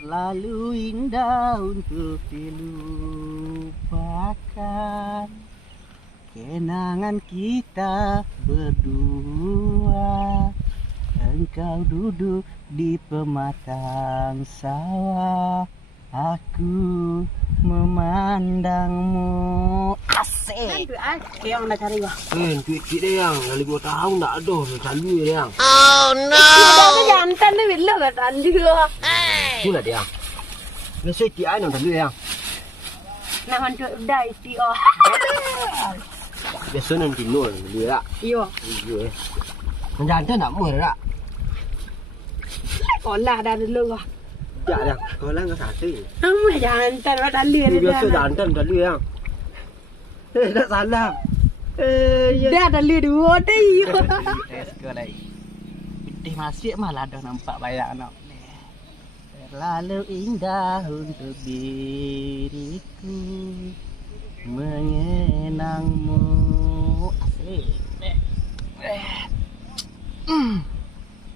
Lalu indah untuk dilupakan kenangan kita berdua. Engkau duduk di pematang sawah, aku memandangmu. Asik. Yang nak cari wah. Duit dia yang dari 2 tahun tak ada, selalu dia yang. Oh no. Dah jantan ni bila kat tadi lah. Itulah dia. Dia sikit ai nak selalu yang. Nak hantuk dah iti oh. Biasa nanti nol dia tak. Yo. Iya. Menjantan tak murah tak. Kolah dah dulu wah. Tak dah. Kau lah enggak satu. Kamu jantan dah dalih dah. Biasa jantan selalu yang. Tak salah. Dah dalih dua dah. Tes ke lagi. Putih masih malah dah nampak banyak anak. Terlalu indah untuk diriku mengenangmu. Asik.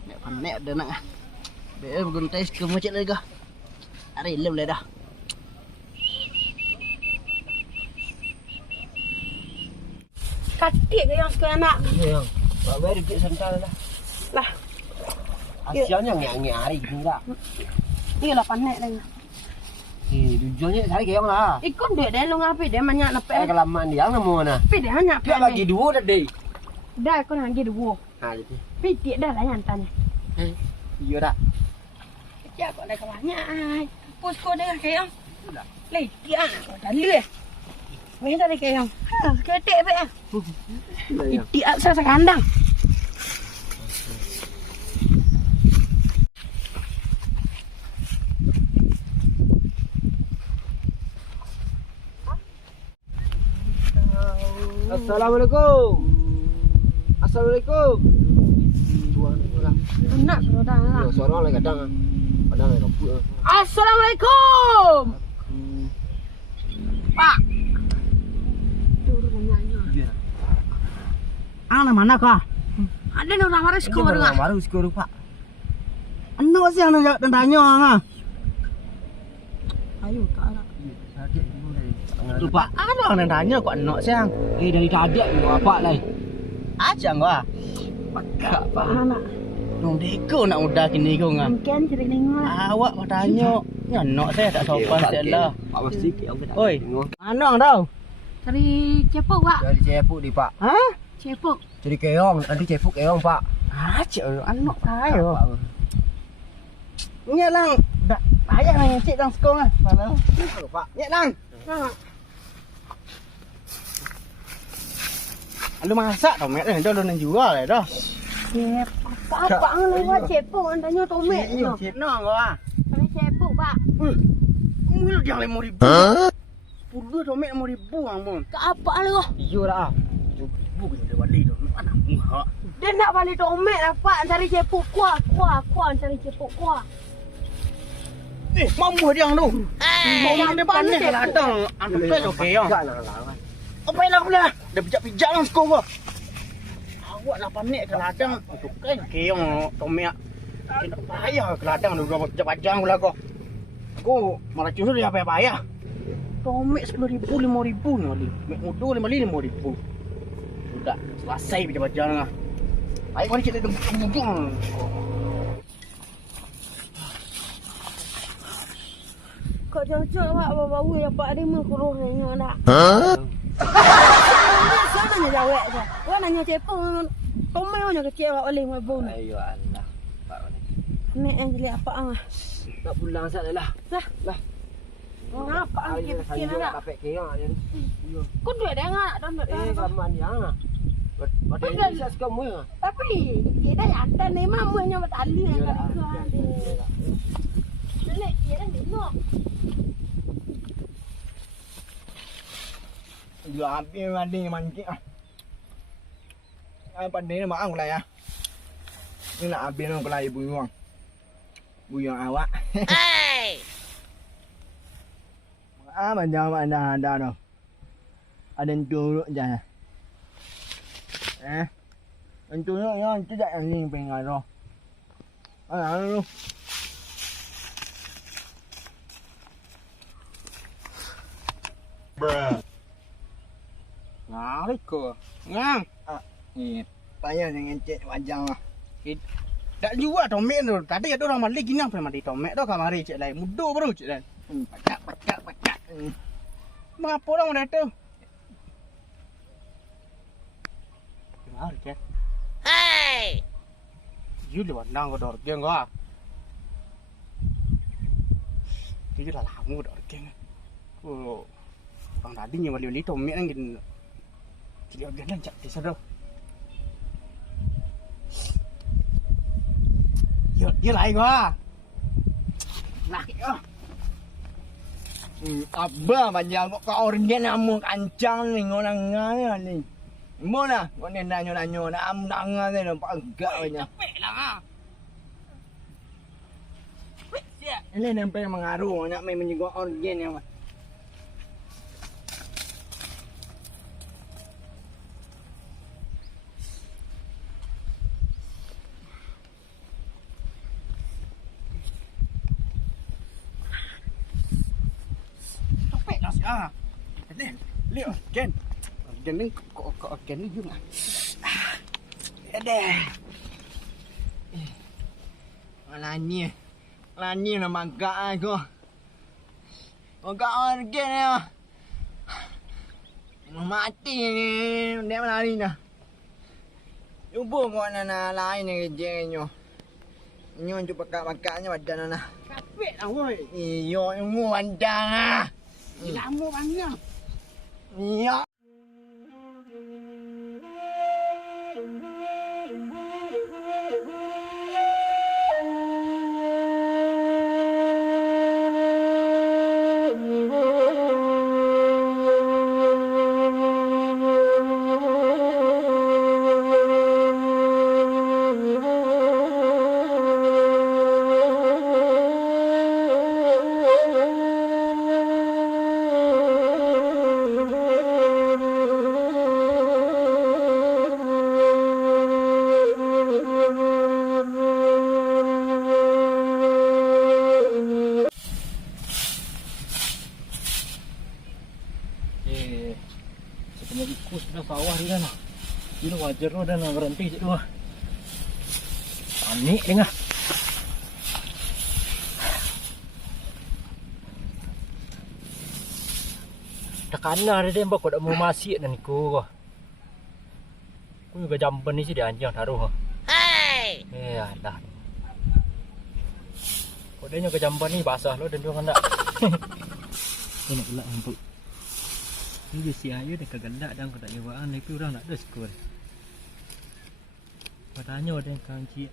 Nek panek dah nak. Biar guntais ke macam lagi. Hari lem dah. Katik ke yang suka anak. Ya yang. Pak bayar duit sental dah. Lah. Asiannya ngiak-ngiak hari ni tak. Ni lah panek dah. Tujuannya cari keong lah. Ikut duit dah lu ngapi dia banyak napek. Kelamaan dia nama mana. Tapi dia banyak. Dia bagi 2 dah deh. Dah aku nak bagi 2. Ha gitu. Pitik dah lah yang tanya. Iya tak. Ya kok dah banyak ai. Pus kau dah keong. Leh, dia nak dalih. Weh dah keong. Ha, ketik pe. Itik asal sekandang. Assalamualaikum. Assalamualaikum. Nak suruh dah lah. Seorang lagi kadang. Kadang lagi kaput. Assalamualaikum. Pak. Turun nyanyi. Anak mana kah? Ada orang marah skor enggak? Baru skor Pak. Anak siang nak tanya ngah. Ayo kalah. Lupa ada orang tanya kok anak siang. Dari tadi apa lah. Aja ngah. Pakak pak anak. Dong deko nak muda kini kau ngah. Mungkin cerita dengar. Awak bertanya. Ni anak saya tak sopan seklah. Pak mesti keong kita. Oi. Mana tau? Cari cepuk pak. Dari cepuk di Pak. Ha? Cepuk. Jadi keong, nanti cepuk keong Pak. Aja anak saya. Nyet lang. Dak payah nak cik dang sekong ah. Mana? Pak. Nyet lang. Ha. Lu masak tau mek dah lu nak jual dah. Cep. Apa lewat cepuk tanya tomek. Cik no ngah. Cari cepuk pak. Mulu yang 5,000. Hah? 10 tomek 5,000 ang pun. Ke apa lu? Iya dah. Buku kita balik dah. Anak muha. Dia nak balik tomek lah pak. Cari cepuk kuah. Cari cepuk kuah. Mampu dia tu. Orang depan ni ladang. Anak tu okey ah. Enggak lah. Apa yang nak belah? Dah pijak-pijak lang skor kau. Awak nak panik ke ladang. Untuk kan keong tomek. Tidak payah ke ladang dulu pijak-pijak pula kau. Aku malah curi apa payah. Tomek 10,000 5,000 ni kali. Mek mudu 5,000. Sudah selesai pijak-pijak lah. Baik kau ni kita tunggu. Kau cocok pak bau ya pak dia mah kurus nanya dah. Sana ni dah wek dah. Kau nanya cepuk. Tomek hanya kecil pak boleh mabun. Ayo Allah. Pak ni. Nek jadi apa ah? Nak pulang sat lah. Lah. Ngapa ah kecil nak? Dapat keong ada. Kau duit dah ngak dah nak. Kelamaan dia. Ada yang bisa kamu ya. Tapi kita ada nih mamanya matali yang kali ke ada. Lek dia dah tengok. Gila api mandi mancing ah. Pandai ni mak aku lah ya. Ni nak habis nak kelai buyuang. Buyuang awak. Hey. Macam mana ada tu. Ada yang turut je. Yang turut yang tidak yang ni pengen tu. Ada tu. Bruh. Ngari ke? Ngang. Ni tanya dengan cik wajang lah. Tak juga tomek tu. Tadi ada orang malik gini apa mandi tomek tu kamari cik lain. Mudah baru cik lain. Pacak. Mengapa orang mana tu? Mari ke? Hey. You lewat nang ko dor geng ko. Jadi lah lama dor geng. Oh. Bang tadi ni wali tomek nang gini. Jadi orang dah cak desa tu. Dia lại quá. Nak ya. Abah macam kau orang dia namu kancang ni orang ngah ni. Mana? Kau ni nanya nak am nang ni nampak agak banyak. Capek lah. Ini nampak mengaruh nak main menjaga organ yang mah. Ah, lihat organ ni kok organ ni juga. Ada. Lani nama gak aku. Gak organ ya. Mati ni dia melari dah. Cuba kau nak lain ni kerjanya. Nyon cuba pakai badan nak. Capek lah woi. Iyo, mu badan ah. Lama banyak. Ya. Sebenarnya ikut sudah sawah dia dah. Ini wajar tu dah nak berhenti situ ah. Panik dengar. Tekanan dia mbak kau dah mau masih dan niku kau. Kau juga jamban ni sih dia anjing taruh. Hey. Alah. Kau dia juga jamban ni basah lo dan dia kan tak. Ini nak gelak untuk. Ini si ayu dia kegelak dan kau tak jawaan lagi orang nak ada sekolah. Katanya ada yang kancik.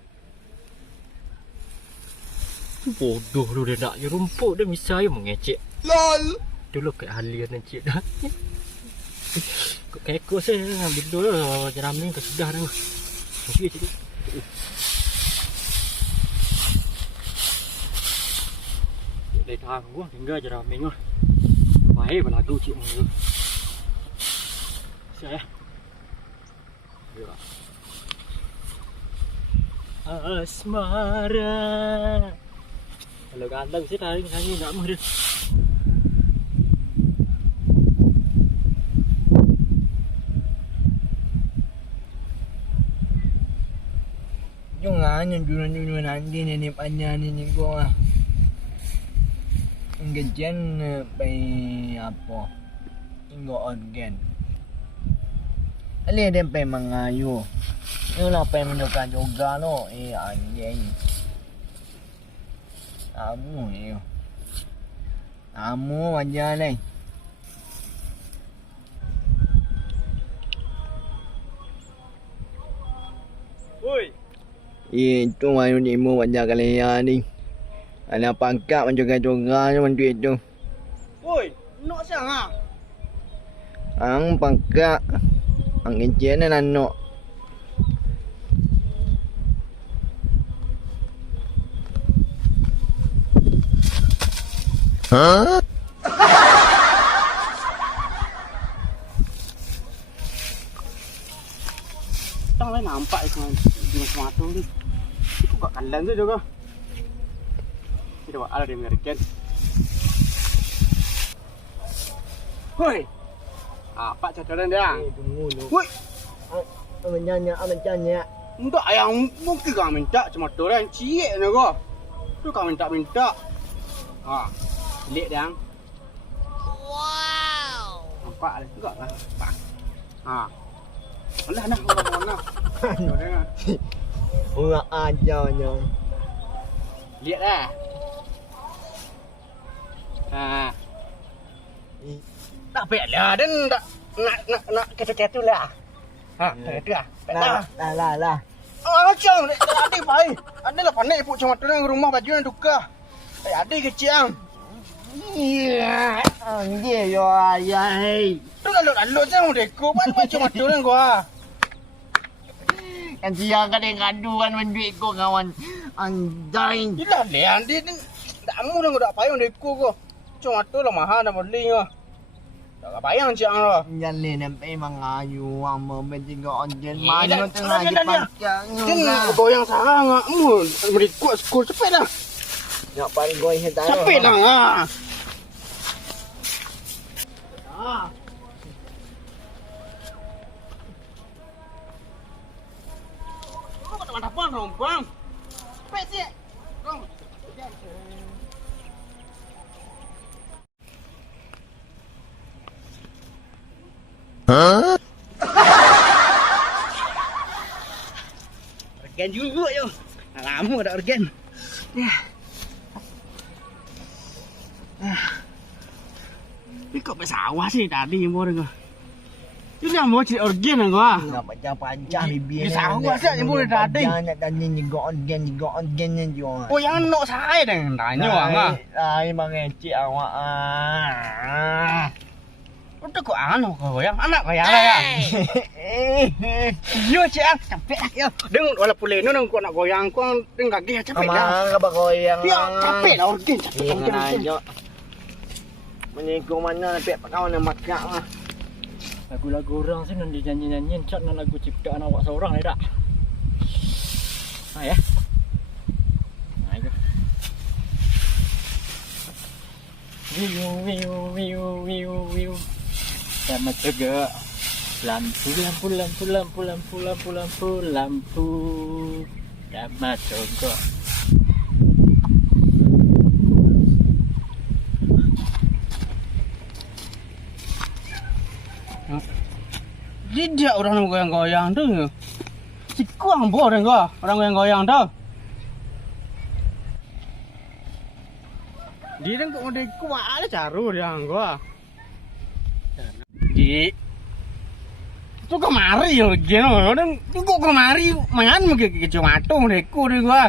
Bodoh lu dia nak je rumput dia misal ayu mengecek. LOL. Dulu kayak halian encik dah. Kau kekok saya ambil dulu jeram ni kau sudah dah. Okey cik. Để thang quá, tinggal jeram ni mah. Baik berlagu cik ni. Saya. Ya. Asmara. Kalau ganteng sih tarik nyanyi nak mah dia. Jangan nyuruh nanti ni panjang ni gua. Gajian pai apa? Inggo organ. Ali dia pai mangayu. Ini lah pai menyokan juga lo. Anjing. Kamu ni. Kamu aja ni. Woi. Itu mayu ni mu banyak kalian ni. Ana pangkat menjaga-jaga macam itu. Woi, nak siang ah. Ang pangkat. Ang ejen na nak. Hah? Tak lain nampak itu di mata ni. Itu kat kandang tu juga. Kita buat ala dia mengerikan. Hoi. Apa cataran dia? Tunggu lu. Woi. Amannya. Enggak yang mungkin kau minta cuma tu orang ciek ni kau. Tu kau minta. Ha. Lek dia. Wow. Nampak ada enggak lah. Nampak. Ha. Alah nak mana. Tu dia. Orang ajarnya. Lihat dah. Ha. Tak payah lah dan nak kata-kata lah. Ha, kata lah. Lah. Macam ni, ada baik. Ada lah pandai pun cuma tu yang rumah baju yang tukar. Ada kecil. Iya, dia yo ayah. Tu lalu jangan deko macam tu yang gua. Kan dia kadang-kadang kan menduit ko kawan. Anjay. Ilah lean dia ni. Tak mu dah tak payah deko ko. Cuma tu lah mahal dah beli ah. Tak payah ciang lah. Yan le nampai mangayu ang membentigo onjen Eh, mano dah- tengah dah- dah- dah. dipangkang. Kan goyang sarang ah. Mu berikut skor cepet lah. Nak panggoy hentai. Cepet lah ah. Ah. Kau tak ada apa rompang. Cepet sih. Rom. Hah? Organ juga yo. Lama dah organ. Ni kau pesawat sih tadi mau dengar. Itu yang mau cerita organ lah gua. Nak panjang-panjang bibir. Di sawah sih yang boleh tadi. Nak tanya juga organ nya juga. Oh yang nak saya dengan tanya orang ah. Ai mangecik awak ah. Udah kok anu kau yang anak kau yang lah ya. Yo cik, capek lah yo. Deng walaupun leno deng kau nak goyang kau deng kaki capek lah. Amang ka bagoyang. Yo capek lah organ capek. Iya organ. aja. Menikung mana pek kawan nak makak ah. Lagu-lagu orang sih nanti nyanyi-nyanyiin cak nak lagu ciptaan awak seorang ni tak? Ha ya. Ha itu. Wiu. Sama juga. Lampu. Sama juga. Tidak orang goyang-goyang tu. Si kuang bo orang gua, orang goyang tu. Dia deng kok ngode kuat ada caru dia gua. Di tu kemari yo geno, deng tu kok kemari mangan mungkin cuma tu deku dia gua.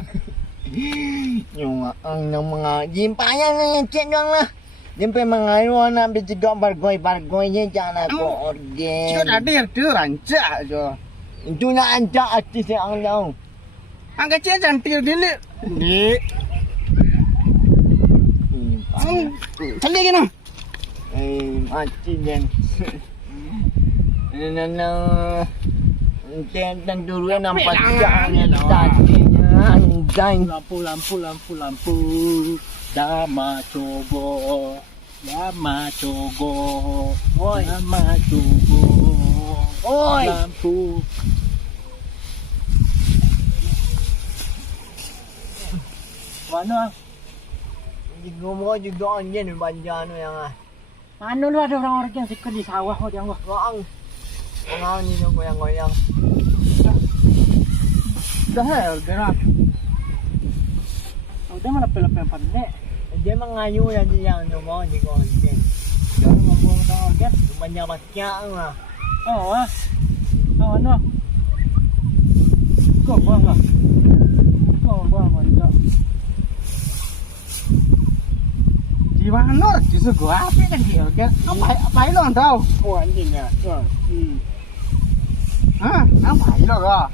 Yung ang nang mga jimpayan ng cek doang lah. Jimpai mengayu nak bercakap bargoy je jangan aku Cik organ. tadi tu rancak jo. Itu nak anjak artis yang tahu. Ang kecil cantik dia ni. Tali gino. Mati dan. Nana. Ten dulu nampak jangan tadinya anjay. Lampu. Dama cogo. Woi. Oi. Lampu. Mana? Gumau juga anjen banjar nu yang ah. Mana lu ada orang-orang yang sikit di sawah kau dia gua. Goang. Goang ni yang goyang-goyang. Dah ya, gerak. Udah mana pelap-pelap pandai. Dia mengayu yang dia yang mau ni kau anjen. Jangan ngomong dengan organ. Banyak macam lah. Oh, ah. Oh, no. Kau buang lah. Kau buang juga. Di mana justru gua apa kan dia kan apa lo tahu Oh anjing ya. hah apa lo kok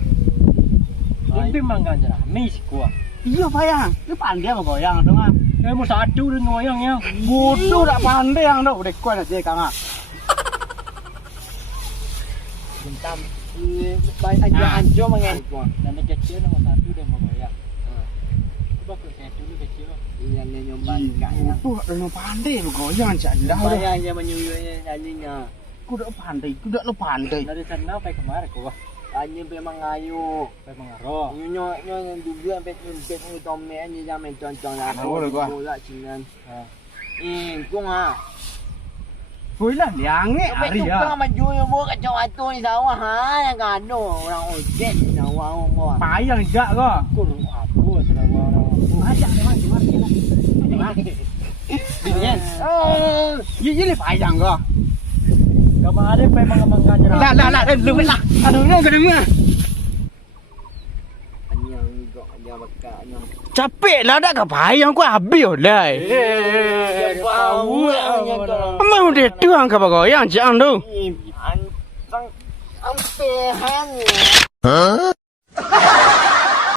Ini mangga aja. Mis gua. iya payang itu pandai apa goyang tuh mah Eh mau satu dengan goyang ya. bodoh tak pandai yang tuh udah kuat aja kang Bentam. Baik aja anjo mangen. Nanti kecil nomor satu dan mau goyang. Coba kau lihat dulu kecil. Iya nih nyobain kayaknya. bodoh udah pandai lo goyang canda udah Bayangnya menyuyunya nyanyinya. udah lo pandai Dari sana sampai kemarin gua. Anjing memang ngayu. Sampai mengaro. Nyo yang dulu sampai nyumpet ngi tome anjing jangan concong lah. Bola cinan. Kung ha. Hoi lah liang ni Sampai hari tukang ya maju yang bawa kacau atu ni sawah ha yang kado orang ojek di sawah orang. payang jak kok Aku aku sudah orang. ajak memang dingin ini payang kok Kemarin memang aja. lah lu lah aduh lu kena mah Anyang kok aja bakal anyang. capek lah dah kapayang ku habis dah Bau anyang kau. mau dia tuang ke goyang jangan tu Antang ampehan ya.